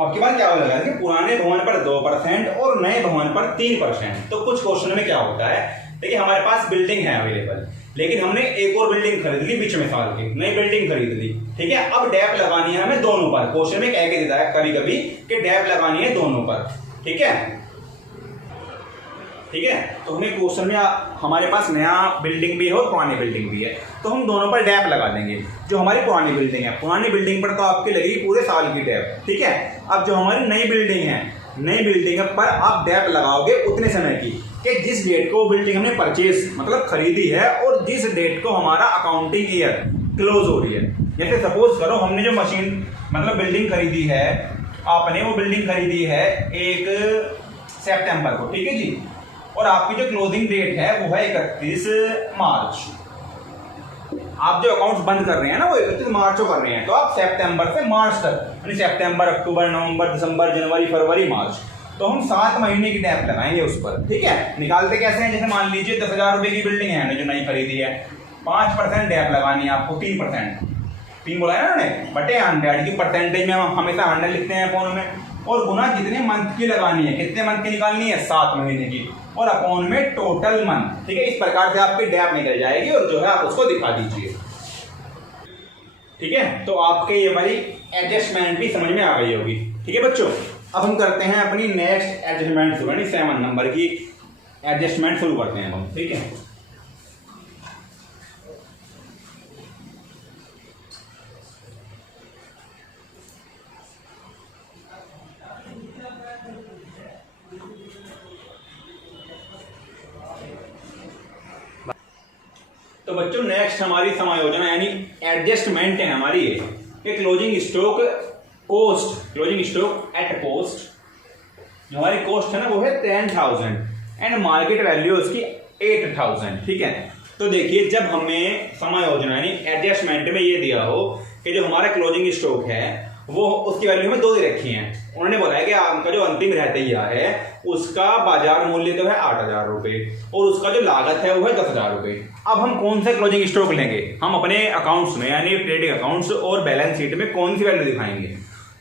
आपके बाद क्या हो जाएगा कि पुराने भवन पर 2% और नए भवन पर 3%। तो कुछ क्वेश्चन में क्या होता है, देखिए हमारे पास बिल्डिंग है अवेलेबल, लेकिन हमने एक और बिल्डिंग खरीद ली बीच में साल की, नई बिल्डिंग खरीद ली। ठीक है, अब डैप लगानी है हमें दोनों पर। क्वेश्चन में कह के देता है कभी कभी कि डैप लगानी है दोनों पर। ठीक है, तो हमें क्वेश्चन में हमारे पास नया बिल्डिंग भी है और पुरानी बिल्डिंग भी है, तो हम दोनों पर डैप लगा देंगे। जो हमारी पुरानी बिल्डिंग है, पुरानी बिल्डिंग पर तो आपकी लगेगी पूरे साल की डैप। ठीक है, अब जो हमारी नई बिल्डिंग है, नई बिल्डिंग पर आप डैप लगाओगे उतने समय की कि जिस डेट को बिल्डिंग हमने परचेज मतलब खरीदी है और जिस डेट को हमारा अकाउंटिंग ईयर क्लोज हो रही है। जैसे सपोज करो हमने जो मशीन मतलब बिल्डिंग खरीदी है, आपने वो बिल्डिंग खरीदी है 1 सितंबर को। ठीक है जी, और आपकी जो क्लोजिंग डेट है वो है 31 मार्च। आप जो अकाउंट्स बंद कर रहे हैं ना वो 31 मार्च को कर रहे हैं, तो आप सितंबर से मार्च तक यानी सितंबर, अक्टूबर, नवंबर, दिसंबर, जनवरी, फरवरी, मार्च, तो हम 7 महीने की डैप लगाएंगे उस पर। ठीक है, निकालते कैसे हैं, जैसे मान लीजिए 10,000 रुपए की बिल्डिंग है जो नई खरीदी है, 5% डैप लगानी है आपको, 3%। 3 बोला है ना उन्होंने, बटे 100 की परसेंटेज में हम हमेशा 100 लिखते हैं अकाउंट में, और गुना कितने मंथ की लगानी है, कितने मंथ की निकालनी है, 7 महीने की, और अकाउंट में टोटल मंथ। ठीक है, इस प्रकार से आपकी डैप निकल जाएगी और जो है आप उसको दिखा दीजिए। ठीक है, तो आपके ये वाली एडजस्टमेंट भी समझ में आ गई होगी। ठीक है बच्चों, अब हम करते हैं अपनी नेक्स्ट एडजस्टमेंट शुरू, यानी 7 नंबर की एडजस्टमेंट शुरू करते हैं हम। ठीक है, तो बच्चों नेक्स्ट हमारी समायोजना यानी एडजस्टमेंट है हमारी ये कि closing stock cost, closing stock at cost, जो हमारी कॉस्ट है ना वो है 10,000 एंड मार्केट वैल्यू उसकी 8,000। ठीक है, तो देखिए जब हमें समायोजना यानी एडजस्टमेंट में ये दिया हो कि जो हमारा क्लोजिंग स्टॉक है वो उसकी वैल्यू में 2 ही रखी हैं। उन्होंने बताया कि आपका जो अंतिम रहतिया है उसका बाजार मूल्य तो है 8,000 रुपए और उसका जो लागत है वो है 10,000 रुपए। अब हम कौन सा क्लोजिंग स्टॉक लेंगे, हम अपने अकाउंट्स में यानी ट्रेडिंग अकाउंट्स और बैलेंस शीट में कौन सी वैल्यू दिखाएंगे।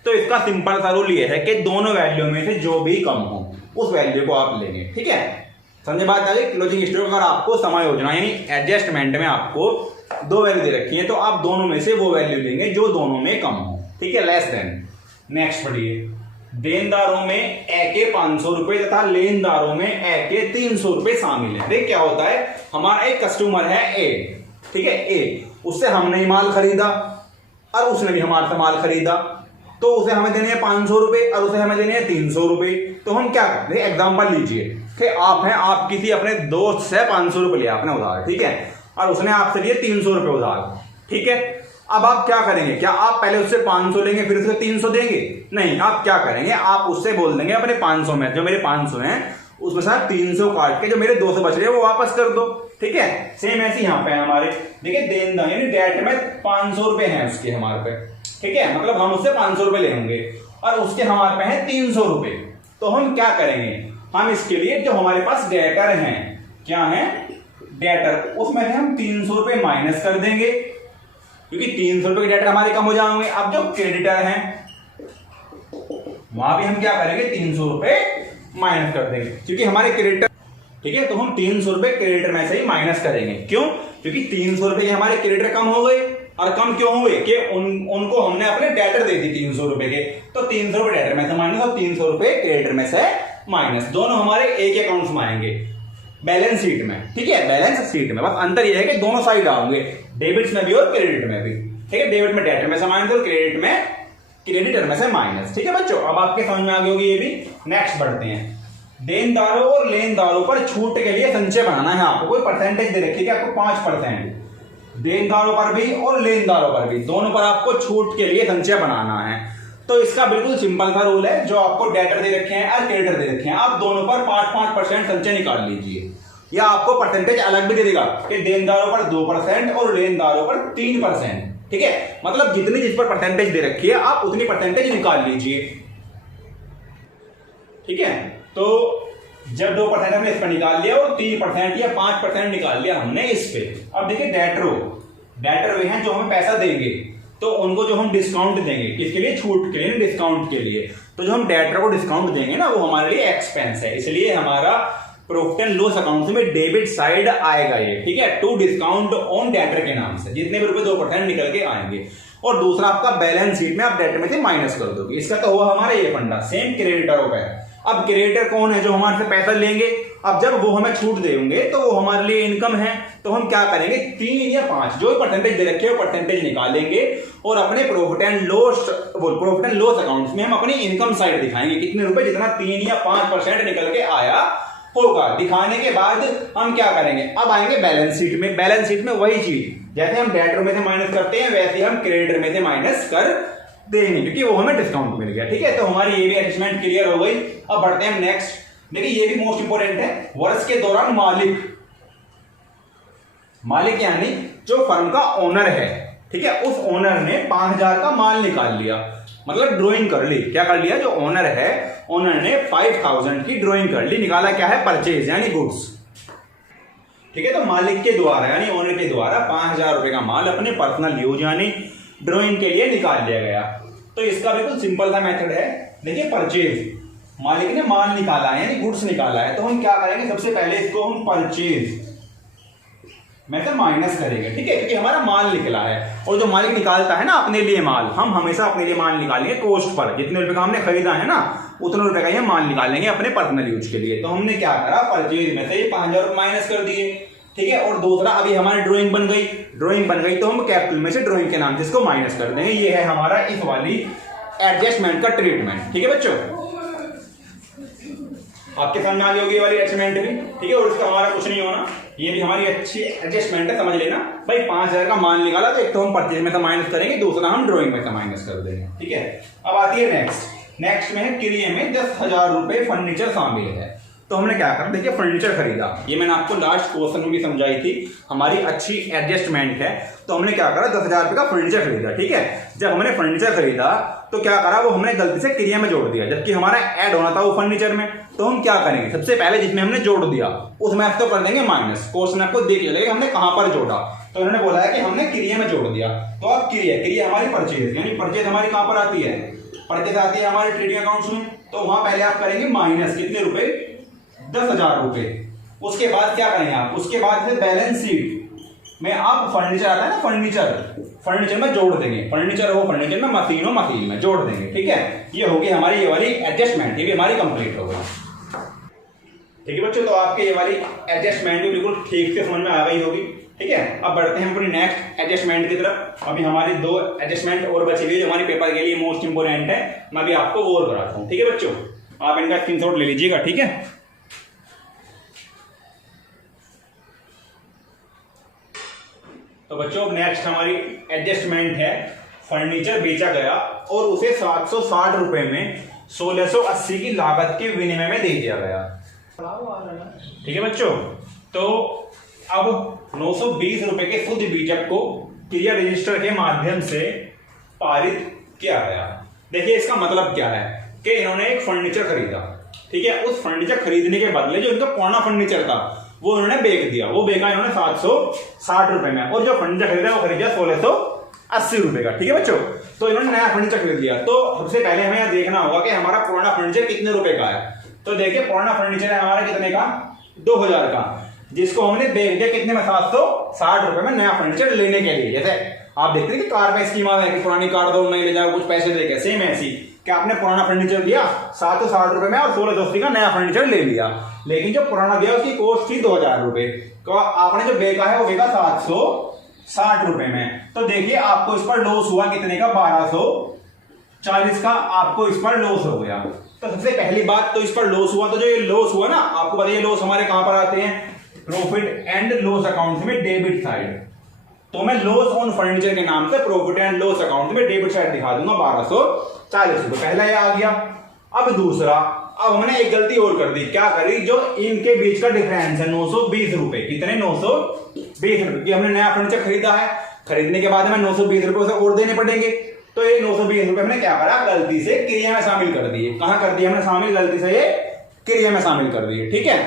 तो इसका सिंपल सा रूल ये है कि दोनों वैल्यू में से जो भी कम हो उस वैल्यू को आप लेंगे। ठीक है, समझे बात आ गई। क्लोजिंग स्टॉक अगर आपको समायोजना यानी एडजस्टमेंट में आपको 2 वैल्यू दे रखी है तो आप दोनों में से वो वैल्यू लेंगे जो दोनों में कम हो। ठीक है, लेस देन। नेक्स्ट पढ़िए, देनदारों में ए के 500 रुपए तथा लेनदारों में ए के 300 रुपए शामिल है। देख क्या होता है, हमारा एक कस्टमर है ए, ठीक है ए, उससे हमने ही माल खरीदा और उसने भी हमारे से माल खरीदा, तो उसे हमें देने हैं 500 रुपए और उसे हमें देने हैं 300 रुपए। तो हम क्या करते हैं, एग्जाम्पल लीजिए कि आप हैं, आप किसी अपने दोस्त से 500 रुपए लिया आपने उधार, ठीक है, और उसने आपसे लिए 300 रुपए उधार। ठीक है, अब आप क्या करेंगे, क्या आप पहले उससे 500 लेंगे फिर उससे 300 देंगे? नहीं, आप क्या करेंगे, आप उससे बोल देंगे अपने 500 में जो मेरे 500 हैं उसमें से 300 काट के जो मेरे 200 बच रहे हैं वो वापस कर दो। ठीक है, सेम ऐसे यहाँ पे है हमारे, देखिए देनदार यानी डेट में 500 रुपए हैं उसके हमारे पे, ठीक है, मतलब हम उससे 500 रुपए ले होंगे और उसके हमारे पे है 300 रुपए। तो हम क्या करेंगे, हम इसके लिए जो हमारे पास डेटर हैं, क्या है डेटर, उसमें से हम 300 रुपए माइनस कर देंगे क्योंकि 300 रुपए के डेटर हमारे कम हो जाएंगे। अब जो क्रेडिटर हैं वहां भी हम क्या करेंगे, 300 रुपए माइनस कर देंगे क्योंकि हमारे क्रेडिटर, ठीक है, तो हम 300 रुपए क्रेडिटर में से ही माइनस करेंगे। क्यों? क्योंकि 300 रुपए के हमारे क्रेडिटर कम हो गए, और कम क्यों हुए कि उनको हमने अपने डेटर दे दी 300 रुपए के, तो 300 रुपए डेटर में से माइनस और 300 रुपए क्रेडिटर में से माइनस, दोनों हमारे एक अकाउंट में आएंगे बैलेंस शीट में। ठीक है, बैलेंस शीट में बस अंतर यह है कि दोनों साइड आओगे, डेबिट्स में भी और क्रेडिट में भी। ठीक है, डेबिट में डेटर में से माइनस और क्रेडिट में क्रेडिटर में से माइनस। ठीक है बच्चों, अब आपके समझ में आ गई होगी ये भी। नेक्स्ट बढ़ते हैं, देनदारों और लेनदारों पर छूट के लिए संचय बनाना है आपको। कोई परसेंटेज दे रखी है आपको 5%, देनदारों पर भी और लेनदारों पर भी, दोनों पर आपको छूट के लिए संचय बनाना है। तो इसका बिल्कुल सिंपल सा रूल है, जो आपको डेटर दे रखे हैं और क्रेडिटर दे रखे हैं, आप दोनों पर 5-5% संचय निकाल लीजिए, या आपको परसेंटेज अलग भी दे देगा कि देनदारों पर 2% और लेनदारों पर 3%। ठीक है, मतलब जितनी जिस पर परसेंटेज दे रखी है आप उतनी परसेंटेज निकाल लीजिए। ठीक है, तो जब 2% हमने इस पर निकाल लिया और 3% या 5% निकाल लिया हमने इस पे। अब देखिए डेटर वे हैं जो हमें पैसा देंगे, तो उनको जो हम डिस्काउंट देंगे, किसके लिए? छूट के लिए, डिस्काउंट के लिए। तो जो हम डेटर को डिस्काउंट देंगे ना, वो हमारे लिए एक्सपेंस है, इसलिए हमारा प्रॉफिट एंड लॉस अकाउंट में डेबिट साइड आएगा ये। ठीक है, टू डिस्काउंट ऑन डेटर के नाम से जितने भी रुपए 2% निकल के आएंगे। और दूसरा आपका बैलेंस शीट में आप डेटर में से माइनस कर दोगे। इसका तो हुआ हमारा ये फंडा। सेम क्रेडिटरों का है। अब क्रेडिटर कौन है? जो हमारे से पैसा लेंगे। अब जब वो हमें छूट देंगे तो वो हमारे लिए इनकम है, तो हम क्या करेंगे? 3 या 5 जो परसेंटेज दे रखे हो परसेंटेज निकालेंगे और अपने प्रॉफिट एंड लॉस अकाउंट्स में हम अपनी इनकम साइड दिखाएंगे, कितने रुपए, जितना 3 या 5% निकल के आया होगा। दिखाने के बाद हम क्या करेंगे? अब आएंगे बैलेंस शीट में। बैलेंस शीट में वही चीज जैसे हम डेटर में से माइनस करते हैं वैसे हम क्रेडिटर में से माइनस कर देंगे, क्योंकि वो हमें डिस्काउंट मिल गया। ठीक है, तो हमारी ये भी एडजस्टमेंट क्लियर हो गई। अब बढ़ते हैं नेक्स्ट। देखिए ये भी मोस्ट इंपोर्टेंट है। वर्ष के दौरान मालिक यानी जो फर्म का ओनर है, ठीक है, उस ओनर ने 5000 का माल निकाल लिया, मतलब ड्राइंग कर ली। क्या कर लिया? जो ओनर है, ओनर ने 5000 की ड्राइंग कर ली। निकाला क्या है? परचेज यानी गुड्स। ठीक है, तो मालिक के द्वारा यानी ओनर के द्वारा 5000 रुपए का माल अपने पर्सनल यूज यानी ड्राइंग के लिए निकाल लिया गया। तो इसका बिल्कुल सिंपल सा मेथड है। देखिए परचेज, मालिक ने माल निकाला है यानी गुड्स निकाला है, तो हम क्या करेंगे? सबसे पहले इसको हम परचेज में से माइनस करेंगे। ठीक है, क्योंकि हमारा माल निकला है। और जो मालिक निकालता है ना अपने लिए माल, हम हमेशा अपने लिए माल निकालेंगे कॉस्ट पर। जितने रुपए का हमने खरीदा है ना, उतने रुपए का ये माल निकालेंगे अपने पर्सनल यूज के लिए। तो हमने क्या करा? परचेज में से 5000 माइनस कर दिए। ठीक है, और दूसरा अभी हमारी ड्राइंग बन गई तो हम कैपिटल में से ड्राइंग के नाम से इसको माइनस कर देंगे। ये है हमारा इस वाली एडजस्टमेंट का ट्रीटमेंट। ठीक है बच्चों, आपके सामने आ गई होगी ये वाली एडजस्टमेंट भी। ठीक है, और इसका हमारा कुछ नहीं होना, ये भी हमारी अच्छी एडजस्टमेंट है, समझ लेना भाई। 5000 का माल निकाला तो एक तो हम परचेज में से माइनस करेंगे, दूसरा हम ड्राइंग में से माइनस कर देंगे। ठीक है, अब आती है नेक्स्ट में है किराए में 10,000 रुपए फर्नीचर शामिल है। तो हमने क्या करा? देखिए फर्नीचर खरीदा, ये मैंने आपको लास्ट क्वेश्चन में भी समझाई थी, हमारी अच्छी एडजस्टमेंट है। तो हमने क्या करा? 10,000 रुपए का फर्नीचर खरीदा। ठीक है, जब हमने फर्नीचर खरीदा तो क्या करा? वो हमने गलती से क्रिया में जोड़ दिया, जबकि हमारा ऐड होना था वो फर्नीचर में। तो हम क्या करेंगे? सबसे पहले जिसमें हमने जोड़ दिया उसमें आप तो कर देंगे माइनस। क्वेश्चन आपको देख लिया हमने कहां पर जोड़ा, तो उन्होंने बोला है कि हमने क्रिया में जोड़ दिया। तो अब क्रिया हमारी परचेज, यानी परचेज हमारी कहां पर आती है? परचेज आती है हमारे ट्रेडिंग अकाउंट्स में। तो वहां पहले आप करेंगे माइनस, कितने रुपए? 10,000 रुपए। उसके बाद क्या करेंगे आप? उसके बाद बैलेंस शीट में आप फर्नीचर आता है ना, फर्नीचर में जोड़ देंगे। फर्नीचर हो फर्नीचर में, मशीन हो मशीन में जोड़ देंगे। ठीक है, ये होगी हमारी ये वाली एडजस्टमेंट, ये भी हमारी कंप्लीट हो गई। ठीक है बच्चों, तो आपके ये वाली एडजस्टमेंट भी बिल्कुल ठीक से समझ में आ गई होगी। ठीक है, अब बढ़ते हैं अपनी नेक्स्ट एडजस्टमेंट की तरफ। अभी हमारी 2 एडजस्टमेंट और बची हुई है जो हमारे पेपर के लिए मोस्ट इंपोर्टेंट है। मैं अभी आपको वो और कराता हूँ। ठीक है बच्चों, आप इनका स्क्रीनशॉट ले लीजिएगा। ठीक है, तो बच्चों नेक्स्ट हमारी एडजस्टमेंट है, फर्नीचर बेचा गया और उसे 760 रुपए में 1680 की लागत के विनिमय में दे दिया गया। ठीक है बच्चों, तो अब 920 रुपए के शुद्ध बीजक को क्रिया रजिस्टर के माध्यम से पारित किया गया। देखिए इसका मतलब क्या है कि इन्होंने एक फर्नीचर खरीदा। ठीक है, उस फर्नीचर खरीदने के बदले जो इनका पुराना फर्नीचर था वो उन्होंने बेच दिया। वो बेचा इन्होंने 760 रुपए में, और जो फर्नीचर खरीदा वो खरीदा 1680 रुपए का। ठीक है बच्चों, तो इन्होंने नया फर्नीचर खरीद लिया। तो सबसे पहले हमें यह देखना होगा कि हमारा पुराना फर्नीचर कितने रुपए का है। तो देखिए पुराना फर्नीचर है हमारा कितने का? 2000 का, जिसको हमने बेच दिया कितने में? 760 रुपए में नया फर्नीचर लेने के लिए। जैसे आप देखते हैं कि कार में स्कीम है कि पुरानी कार दो नहीं ले जाओ कुछ पैसे देके, सेम ऐसी कि आपने पुराना फर्नीचर लिया 760 रुपए में और 1680 का नया फर्नीचर ले लिया, लेकिन जो पुराना दिया उसकी कॉस्ट थी 2000 रुपए, तो आपने जो बेचा है वो बेचा 760 रुपए में। तो देखिए आपको इस पर लॉस हुआ कितने का, 1240 का आपको इस पर लॉस हो गया। तो सबसे पहली बात तो इस पर लॉस हुआ, तो जो ये लॉस हुआ ना, आपको बताइए लॉस हमारे कहां पर आते हैं, प्रॉफिट एंड लॉस अकाउंट में डेबिट साइड। तो मैं लॉस ऑन फर्नीचर के नाम से प्रॉफिट एंड लॉस अकाउंट में डेबिट साइड दिखा दूंगा 1240 रुपए, पहला ये आ गया। अब दूसरा, अब हमने एक गलती और कर दी, क्या करी, जो इनके बीच का डिफरेंस है 920 रुपए, कितने 920 रुपए की हमने नया फर्नीचर खरीदा है, खरीदने के बाद हमें 920 रुपए उसे और देने पड़ेंगे। तो ये 920 रुपए हमने क्या करा, गलती से क्रिया में शामिल कर दिए। कहां कर दिए हमने शामिल, गलती से ये क्रिया में शामिल कर दिए, ठीक है।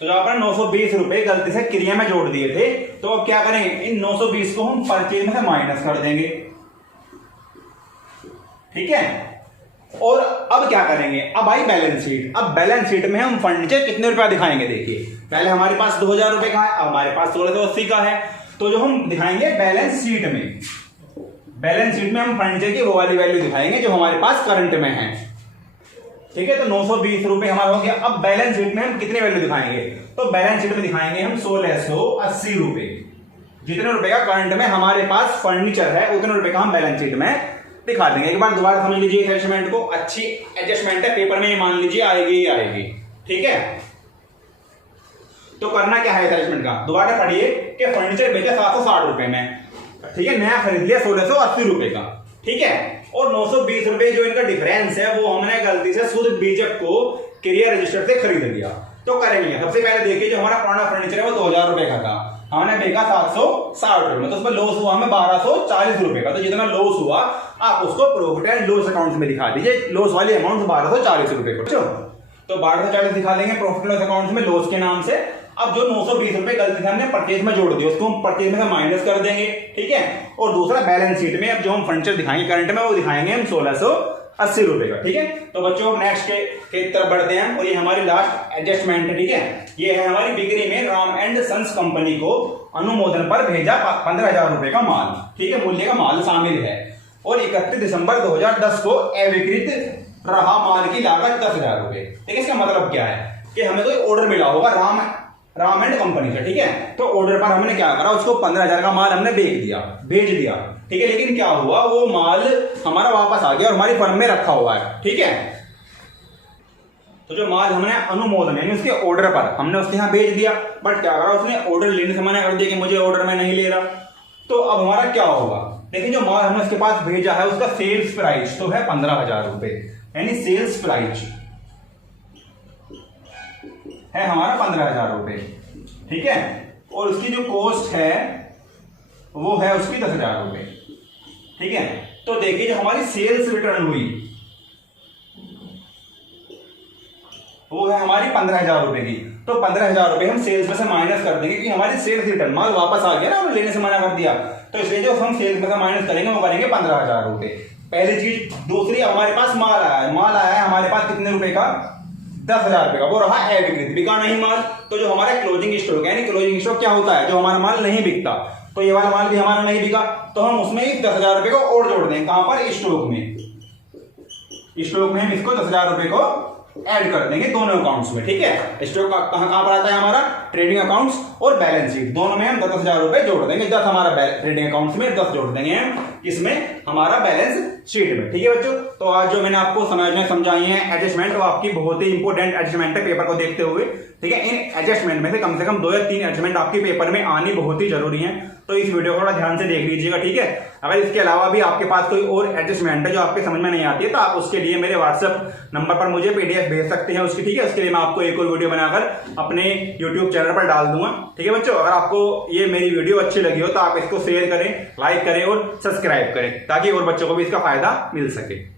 तो जब आपने 920 रुपए गलती से क्रिया में जोड़ दिए थे, तो अब क्या करेंगे, इन 920 को हम परचेज में से माइनस कर देंगे, ठीक है। और अब क्या करेंगे, अब आई बैलेंस शीट। अब बैलेंस शीट में हम फर्नीचर कितने रुपया दिखाएंगे, देखिए पहले हमारे पास 2000 रुपए का है, अब हमारे पास 1680 का है। तो जो हम दिखाएंगे बैलेंस शीट में, बैलेंस शीट में हम फर्नीचर की वो वाली वैल्यू दिखाएंगे जो हमारे पास करंट में है, ठीक है। तो 920 रुपए हमारा हो गया। अब बैलेंस शीट में हम कितने वैल्यू दिखाएंगे, तो बैलेंस शीट में दिखाएंगे हम 1680 रुपए, जितने रुपए का करंट में हमारे पास फर्नीचर है उतने रुपए का हम बैलेंस शीट में दिखा देंगे। एक बार दोबारा समझ लीजिए एडजस्टमेंट को, अच्छी एडजस्टमेंट है, पेपर में मान लीजिए आएगी ही आएगी, ठीक है। तो करना क्या है एडजस्टमेंट का, दोबारा पढ़िए कि फर्नीचर बेचा 760 रुपए में, ठीक है, नया खरीद लिया 1680 रुपए का, ठीक है। और 920 रुपए जो इनका डिफरेंस है वो हमने गलती से शुद्ध बीजक को क्रिया रजिस्टर से खरीद लिया। तो करेंगे, सबसे पहले देखिए जो हमारा पुराना फर्नीचर है वो 2000 रुपए का था, हमने बेचा 760 रुपए में, तो उसमें लॉस हुआ हमें 1240 रुपए का। तो जितना लॉस हुआ आप उसको प्रॉफिट एंड लॉस अकाउंट में दिखा दीजिए, लॉस वाली अमाउंट 1240 रुपए को, तो 1240 दिखा देंगे प्रॉफिट लॉस अकाउंट में लॉस के नाम से। अब जो 920 रुपए गलती से हमने परचेज में जोड़ दिया उसको हम परचेज में से माइनस कर देंगे, ठीक है। और दूसरा बैलेंस शीट में अब जो हम फर्नीचर दिखाएंगे करंट में वो दिखाएंगे हम 1680 रुपए का, ठीक है। तो बच्चों अब नेक्स्ट के तरफ बढ़ते हैं और ये हमारी लास्ट एडजस्टमेंट है, ठीक है। ये है हमारी बिक्री में राम एंड सन्स कंपनी को अनुमोदन पर भेजा 15,000 रुपए का माल, ठीक है, मूल्य का माल शामिल है। और 31 दिसंबर 2010 को अविकृत रहा माल की लागत 10,000 रुपए, ठीक है। इसका मतलब क्या है कि हमें कोई ऑर्डर मिला होगा राम एंड कंपनी से, ठीक है। तो ऑर्डर पर हमने क्या करा, उसको 15,000 का माल हमने भेज दिया, ठीक है। लेकिन क्या हुआ, वो माल हमारा वापस आ गया और हमारी फर्म में रखा हुआ है, ठीक है। तो जो माल हमने अनुमोदन यानी उसके ऑर्डर पर हमने उसके यहाँ भेज दिया, बट क्या करा उसने ऑर्डर लेने से मना कर दिया कि मुझे ऑर्डर में नहीं ले रहा। तो अब हमारा क्या होगा, लेकिन जो माल हमने उसके पास भेजा है उसका सेल्स प्राइस तो है 15,000 रुपए, यानी सेल्स प्राइस है हमारा 15,000 रुपए, ठीक है। और उसकी जो कॉस्ट है वो है उसकी 10,000 रुपए, ठीक है। तो देखिए जो हमारी सेल्स रिटर्न हुई वो है हमारी 15,000 रुपए की। तो 15,000 रुपए हम सेल्स में से माइनस कर देंगे कि हमारी सेल्स रिटर्न माल वापस आ गया ना, हमने लेने से मना कर दिया, तो इसलिए जो हम सेल्स में से माइनस करेंगे वो करेंगे 15,000 रुपए, पहली चीज। दूसरी हमारे पास माल आया है हमारे पास कितने रुपए का, 10,000 रुपए का, वो रहा अविकृत, बिका नहीं माल। तो जो हमारा क्लोजिंग स्टॉक है, क्लोजिंग स्टॉक क्या होता है, जो हमारा माल नहीं बिकता, तो ये वाला माल भी हमारा नहीं बिका, तो हम उसमें 10,000 रुपए को और जोड़ देंगे, कहां पर, स्टॉक में हम इसको 10,000 रुपए को ऐड कर देंगे दोनों अकाउंट्स में, ठीक है। स्टॉक कहां पर आता है हमारा, ट्रेडिंग अकाउंट्स और बैलेंस शीट, दोनों में हम 10,000 रुपए जोड़ देंगे, 10 हमारा ट्रेडिंग अकाउंट्स में, 10 जोड़ देंगे हम इसमें हमारा बैलेंस शीट में, ठीक है बच्चों। तो आज जो मैंने आपको समझाई है एडजस्टमेंट, वो आपकी बहुत ही इंपॉर्टेंट एडजस्टमेंट है पेपर को देखते हुए, ठीक है। इन एडजस्टमेंट में से कम 2 या 3 एडजस्टमेंट आपके पेपर में आनी बहुत ही जरूरी है, तो इस वीडियो को थोड़ा ध्यान से देख लीजिएगा, ठीक है। अगर इसके अलावा भी आपके पास कोई और एडजस्टमेंट है जो आपके समझ में नहीं आती है तो आप उसके लिए मेरे व्हाट्सएप नंबर पर मुझे पीडीएफ भेज सकते हैं उसकी, ठीक है। उसके लिए मैं आपको एक और वीडियो बनाकर अपने यूट्यूब चैनल पर डाल दूंगा, ठीक है बच्चों। अगर आपको ये मेरी वीडियो अच्छी लगी हो तो आप इसको शेयर करें, लाइक करें और सब्सक्राइब करें, ताकि और बच्चों को भी इसका फायदा मिल सके।